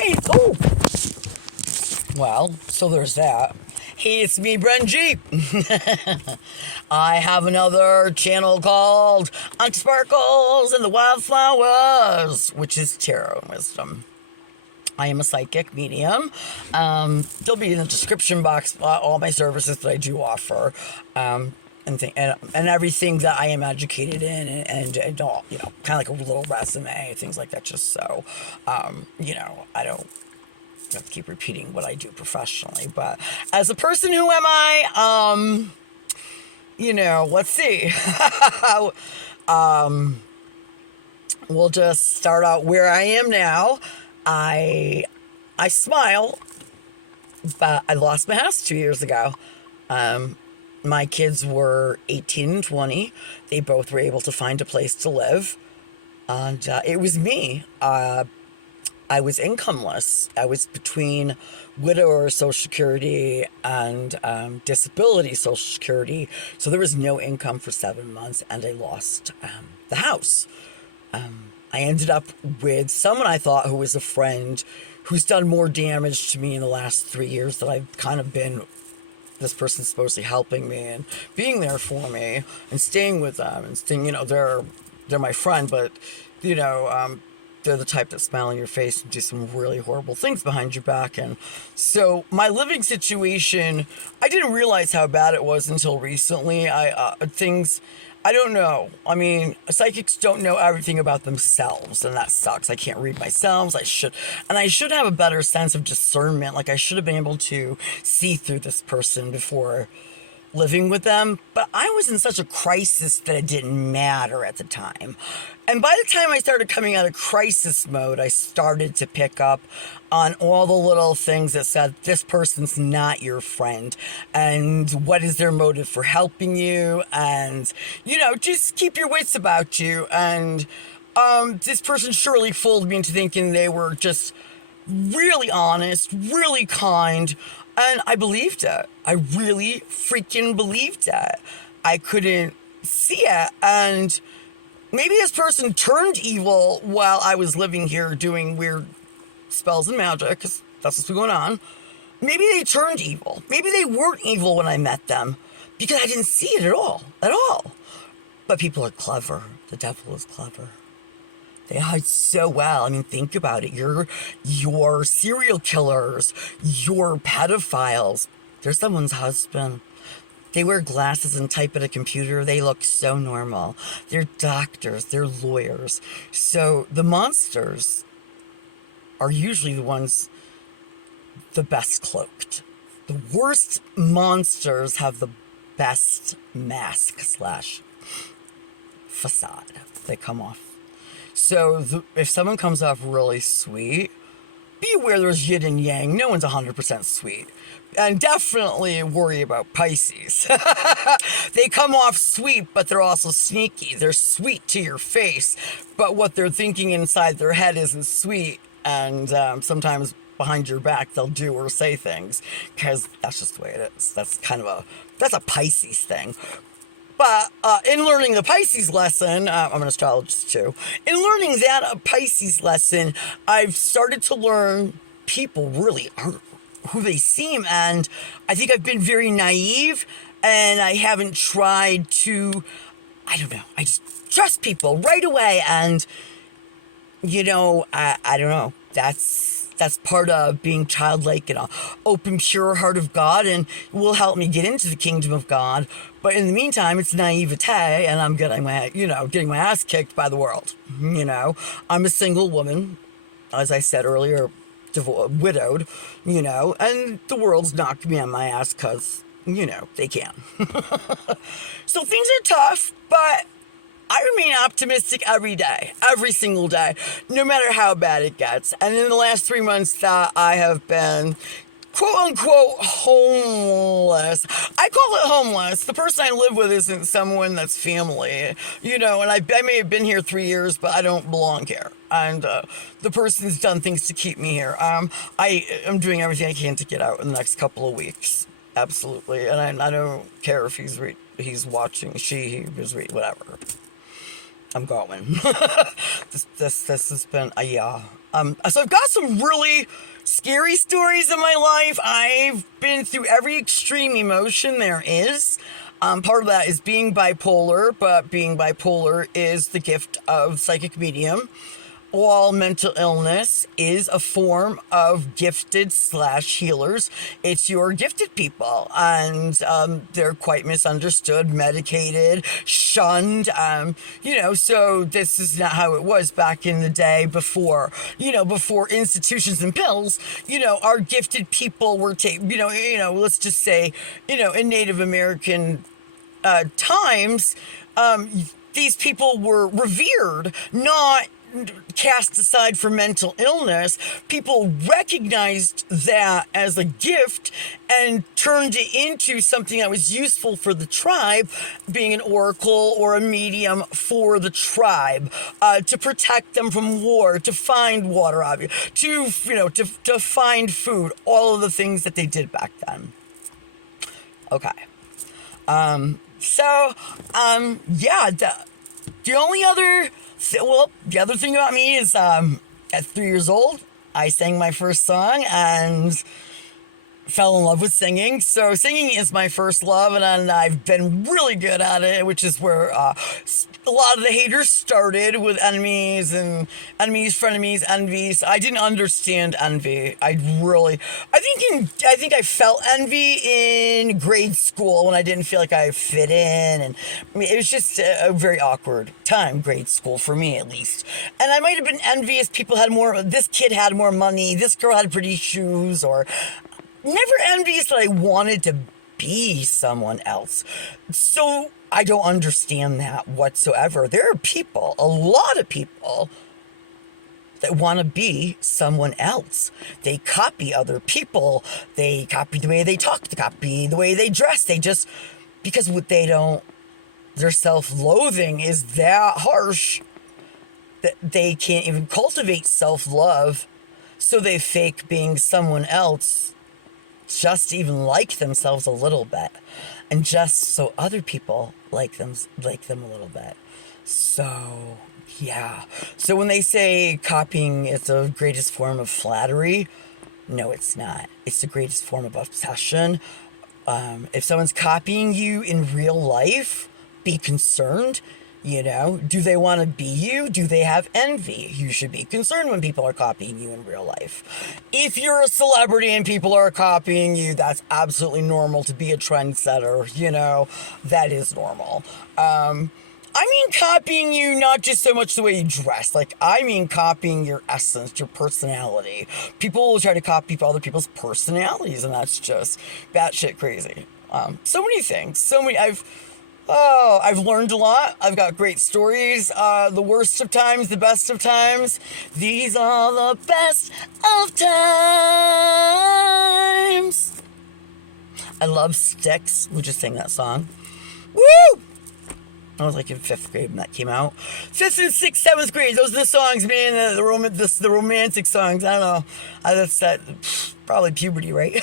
Hey, oh, well, so there's that. Hey, it's me, BREN G. I have another channel called Auntie Sparkles and the Wildflowers, which is tarot and wisdom. I am a psychic medium. There'll be in the description box all my services that I do offer, and everything that I am educated in, and all, kind of like a little resume, things like that. Just so, I don't have to keep repeating what I do professionally. But as a person, who am I? Let's see. We'll just start out where I am now. I smile, but I lost my house 2 years ago. My kids were 18 and 20. They both were able to find a place to live. And it was me. I was incomeless. I was between widower Social Security and disability Social Security. So there was no income for 7 months, and I lost the house. I ended up with someone I thought who was a friend who's done more damage to me in the last 3 years that I've kind of been this person supposedly helping me and being there for me and staying with them and staying, they're my friend, but, they're the type that smile in your face and do some really horrible things behind your back. And so my living situation, I didn't realize how bad it was until recently. I don't know. I mean, psychics don't know everything about themselves, and that sucks. I can't read myself. I should have a better sense of discernment. Like, I should have been able to see through this person before living with them, but I was in such a crisis that it didn't matter at the time. And by the time I started coming out of crisis mode, I started to pick up on all the little things that said, this person's not your friend, and what is their motive for helping you, and, just keep your wits about you. And this person surely fooled me into thinking they were just really honest, really kind, and I believed it. I really freaking believed it. I couldn't see it. And maybe this person turned evil while I was living here doing weird spells and magic, because that's what's going on. Maybe they turned evil. Maybe they weren't evil when I met them, because I didn't see it at all. But people are clever. The devil is clever. They hide so well. I mean, think about it. Your serial killers, your pedophiles. They're someone's husband. They wear glasses and type at a computer. They look so normal. They're doctors. They're lawyers. So the monsters are usually the ones the best cloaked. The worst monsters have the best mask / facade. They come off. So if someone comes off really sweet, be aware there's yin and yang. No one's 100% sweet. And definitely worry about Pisces. They come off sweet, but they're also sneaky. They're sweet to your face, but what they're thinking inside their head isn't sweet. And sometimes behind your back, they'll do or say things, because that's just the way it is. That's a Pisces thing. But in learning the Pisces lesson, I'm an astrologist too. In learning that Pisces lesson, I've started to learn people really aren't who they seem. And I think I've been very naive, and I haven't tried to, I just trust people right away. And, I don't know. That's part of being childlike and an open, pure heart of God, and will help me get into the kingdom of God. But in the meantime, it's naivete, and I'm getting my ass kicked by the world. I'm a single woman, as I said earlier, widowed, and the world's knocked me on my ass because, they can. So things are tough, but I remain optimistic every day, every single day, no matter how bad it gets. And in the last 3 months that I have been, quote unquote, homeless. I call it homeless. The person I live with isn't someone that's family, and I may have been here 3 years, but I don't belong here. And the person's done things to keep me here. I am doing everything I can to get out in the next couple of weeks. Absolutely. And I don't care if he's watching, he was whatever. I'm going. This has been a yeah. So I've got some really scary stories in my life. I've been through every extreme emotion there is. Part of that is being bipolar, but being bipolar is the gift of psychic medium. All mental illness is a form of gifted / healers. It's your gifted people, and they're quite misunderstood, medicated, shunned. So this is not how it was back in the day before, before institutions and pills. Our gifted people were let's just say, in Native American times, these people were revered, not cast aside for mental illness. People recognized that as a gift and turned it into something that was useful for the tribe, being an oracle or a medium for the tribe, to protect them from war, to find water, to find food, all of the things that they did back then. Okay. The only other, the other thing about me is, at 3 years old, I sang my first song and fell in love with singing. So singing is my first love, and I've been really good at it, which is where a lot of the haters started, with enemies, frenemies, envies. I didn't understand envy. I think I felt envy in grade school when I didn't feel like I fit in, and it was just a very awkward time, grade school, for me at least. And I might have been envious. People had more. This kid had more money. This girl had pretty shoes, or never envious that I wanted to be someone else. So I don't understand that whatsoever. There are people, a lot of people, that want to be someone else. They copy other people. They copy the way they talk. They copy the way they dress. Because their self-loathing is that harsh that they can't even cultivate self-love. So they fake being someone else just to even like themselves a little bit, and just so other people like them a little bit. So yeah. So when they say copying is the greatest form of flattery, no, it's not. It's the greatest form of obsession. If someone's copying you in real life, be concerned. Do they want to be you? Do they have envy? You should be concerned when people are copying you in real life. If you're a celebrity and people are copying you, that's absolutely normal to be a trendsetter. That is normal. I mean copying you, not just so much the way you dress. I mean copying your essence, your personality. People will try to copy other people's personalities, and that's just batshit crazy. So many things. I've learned a lot. I've got great stories. The worst of times, the best of times. These are the best of times. I love Sticks. We just sang that song. Woo! I was in 5th grade when that came out. 5th and 6th, 7th grade. Those are the songs, man. The romantic songs. I don't know. That's probably puberty, right?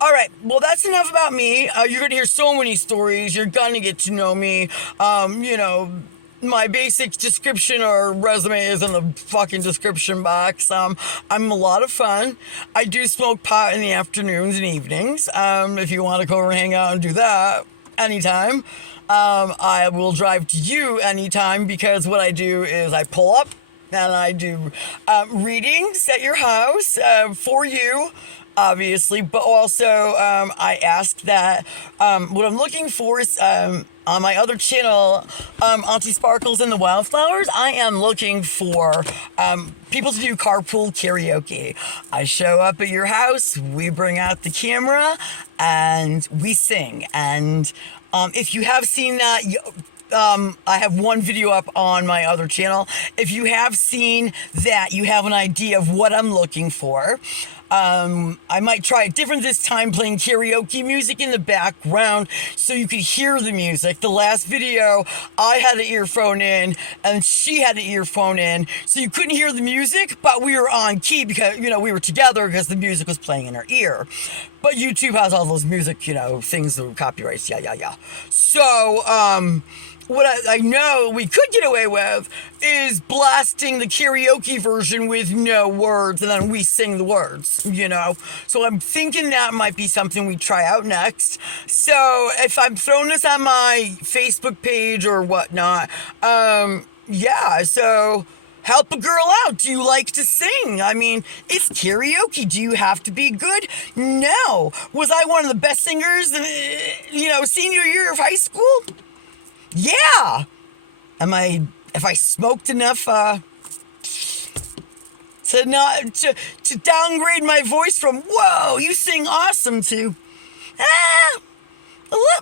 All right, well, that's enough about me. You're going to hear so many stories. You're going to get to know me. My basic description or resume is in the fucking description box. I'm a lot of fun. I do smoke pot in the afternoons and evenings. If you want to come over and hang out and do that, anytime. I will drive to you anytime, because what I do is I pull up and I do readings at your house for you, obviously, but also I ask that what I'm looking for is on my other channel, Auntie Sparkles and the Wildflowers, I am looking for people to do carpool karaoke. I show up at your house, we bring out the camera, and we sing. And if you have seen that, I have one video up on my other channel. If you have seen that, you have an idea of what I'm looking for. I might try it different this time, playing karaoke music in the background so you could hear the music. The last video, I had an earphone in and she had an earphone in, so you couldn't hear the music, but we were on key because, we were together because the music was playing in our ear. But YouTube has all those music, things that copyrights. Yeah. So, what I know we could get away with is blasting the karaoke version with no words, and then we sing the words, So I'm thinking that might be something we try out next. So if I'm throwing this on my Facebook page or whatnot, so help a girl out. Do you like to sing? I mean, it's karaoke. Do you have to be good? No. Was I one of the best singers, senior year of high school? Yeah. If I smoked enough to downgrade my voice from whoa, you sing awesome to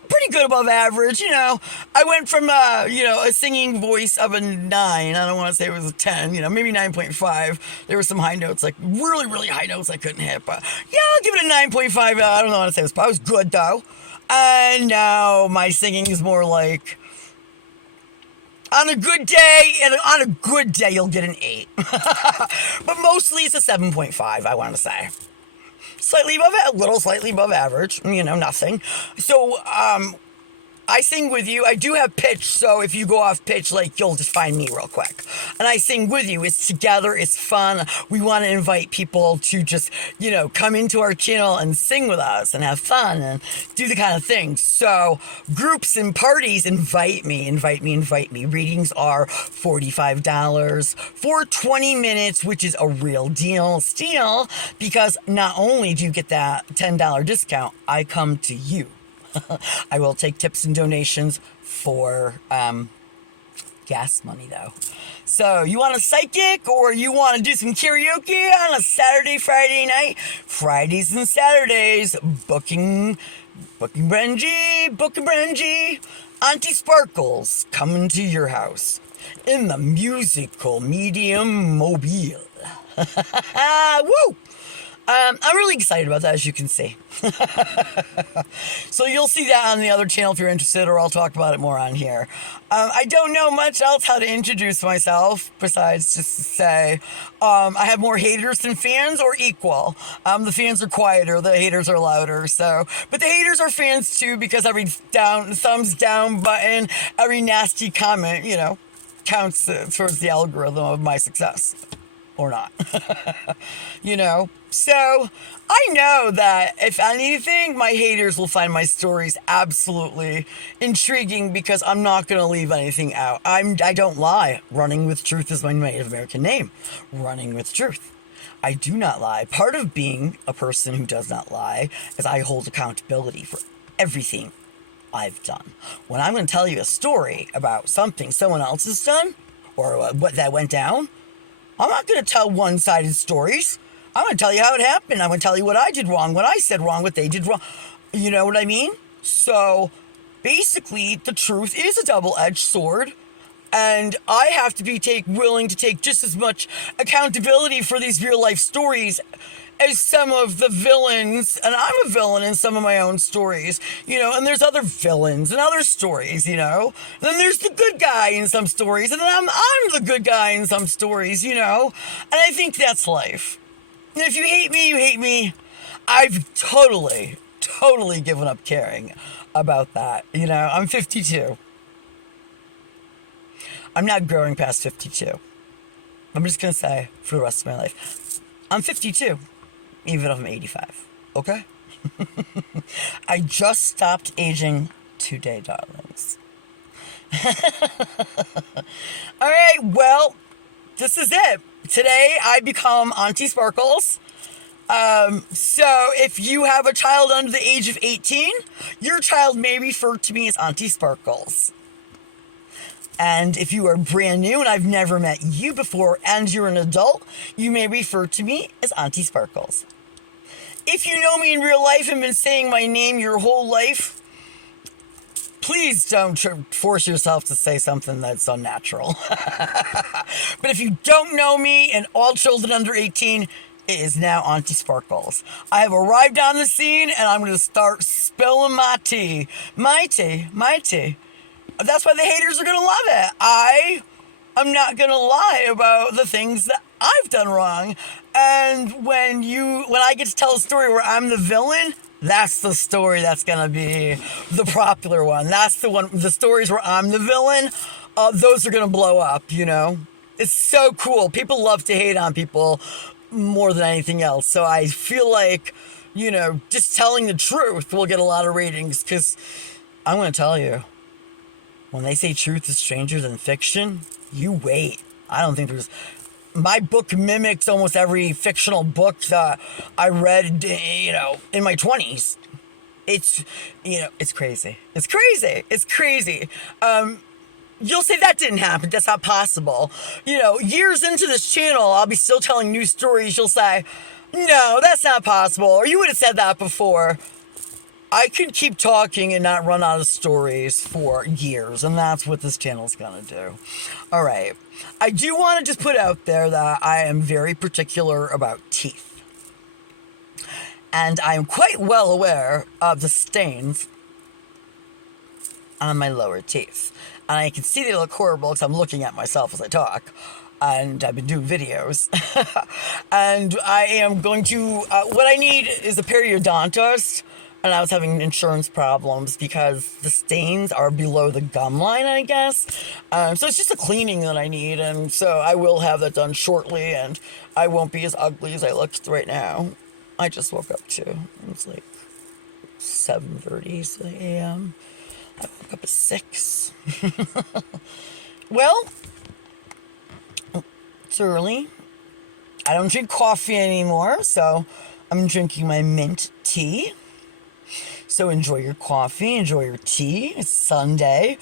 pretty good above average, I went from a singing voice of a 9. I don't want to say it was a 10, maybe 9.5. There were some high notes, like really, really high notes I couldn't hit, but yeah, I'll give it a 9.5. I don't know what to say. I was good though. And now my singing is more like, on a good day, you'll get an 8. But mostly it's a 7.5, I want to say. Slightly above average, nothing. So, I sing with you. I do have pitch, so if you go off pitch, you'll just find me real quick. And I sing with you. It's together. It's fun. We want to invite people to just, come into our channel and sing with us and have fun and do the kind of thing. So groups and parties, invite me. Readings are $45 for 20 minutes, which is a real steal, because not only do you get that $10 discount, I come to you. I will take tips and donations for gas money, though. So you want a psychic, or you want to do some karaoke on a Saturday, Friday night? Fridays and Saturdays, booking Brenji, Auntie Sparkles coming to your house in the musical medium mobile. Woo! I'm really excited about that, as you can see. So you'll see that on the other channel if you're interested, or I'll talk about it more on here. I don't know much else how to introduce myself besides just to say I have more haters than fans, or equal. The fans are quieter, the haters are louder. But the haters are fans too, because every thumbs down button, every nasty comment, counts towards the algorithm of my success. Or not. So I know that if anything, my haters will find my stories absolutely intriguing, because I'm not going to leave anything out. I don't lie. Running with Truth is my Native American name. Running with Truth. I do not lie. Part of being a person who does not lie is I hold accountability for everything I've done. When I'm going to tell you a story about something someone else has done, or what that went down, I'm not going to tell one-sided stories. I'm going to tell you how it happened. I'm going to tell you what I did wrong, what I said wrong, what they did wrong. You know what I mean? So basically, the truth is a double-edged sword. And I have to be willing to take just as much accountability for these real-life stories as some of the villains. And I'm a villain in some of my own stories, and there's other villains in other stories, And then there's the good guy in some stories, and then I'm the good guy in some stories, And I think that's life. And if you hate me, you hate me. I've totally given up caring about that. I'm 52. I'm not growing past 52. I'm just going to say for the rest of my life, I'm 52, even if I'm 85. Okay? I just stopped aging today, darlings. All right, well, this is it. Today, I become Auntie Sparkles. So if you have a child under the age of 18, your child may refer to me as Auntie Sparkles. And if you are brand new and I've never met you before and you're an adult, you may refer to me as Auntie Sparkles. If you know me in real life and been saying my name your whole life, please don't force yourself to say something that's unnatural. But if you don't know me, and all children under 18 It is now Auntie Sparkles. I have arrived on the scene and I'm going to start spilling my tea. My tea. My tea. That's why the haters are going to love it. I'm not going to lie about the things that I've done wrong. And when I get to tell a story where I'm the villain, that's the story that's going to be the popular one. That's the stories where I'm the villain, those are going to blow up, you know? It's so cool. People love to hate on people more than anything else. So I feel like, you know, just telling the truth will get a lot of ratings, because I'm going to tell you, when they say truth is stranger than fiction, you wait. I don't think my book mimics almost every fictional book that I read, you know, in my 20s. It's, you know, it's crazy. It's crazy. It's crazy. You'll say that didn't happen. That's not possible. You know, years into this channel, I'll be still telling new stories. You'll say, no, that's not possible. Or you would have said that before. I could keep talking and not run out of stories for years, and that's what this channel is going to do. All right. I do want to just put out there that I am very particular about teeth. And I'm quite well aware of the stains on my lower teeth. And I can see they look horrible because I'm looking at myself as I talk. And I've been doing videos. And I am going to, what I need is a periodontist. And I was having insurance problems because the stains are below the gum line, I guess. So it's just a cleaning that I need. And so I will have that done shortly. And I won't be as ugly as I look right now. I just woke up too. It's like 7:30 a.m. I woke up at 6. Well, it's early. I don't drink coffee anymore, so I'm drinking my mint tea. So enjoy your coffee, enjoy your tea. It's Sunday.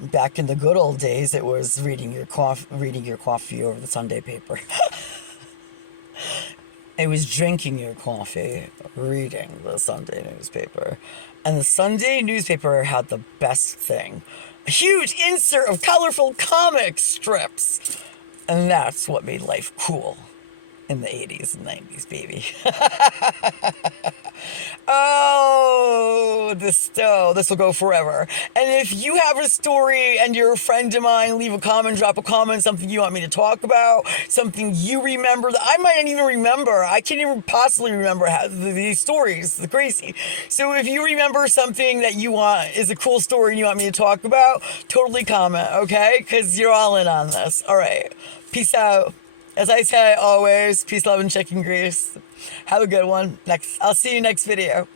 Back in the good old days, it was reading your coffee over the Sunday paper. It was drinking your coffee, reading the Sunday newspaper. And the Sunday newspaper had the best thing. A huge insert of colorful comic strips. And that's what made life cool in the 80s and 90s, baby. Oh, this will go forever. And if you have a story and you're a friend of mine, leave a comment, drop a comment, something you want me to talk about, something you remember that I might not even remember. I can't even possibly remember these stories. It's crazy. So if you remember something that you want is a cool story and you want me to talk about, totally comment, okay? Because you're all in on this. All right. Peace out. As I say always, peace, love, and chicken grease. Have a good one. I'll see you next video.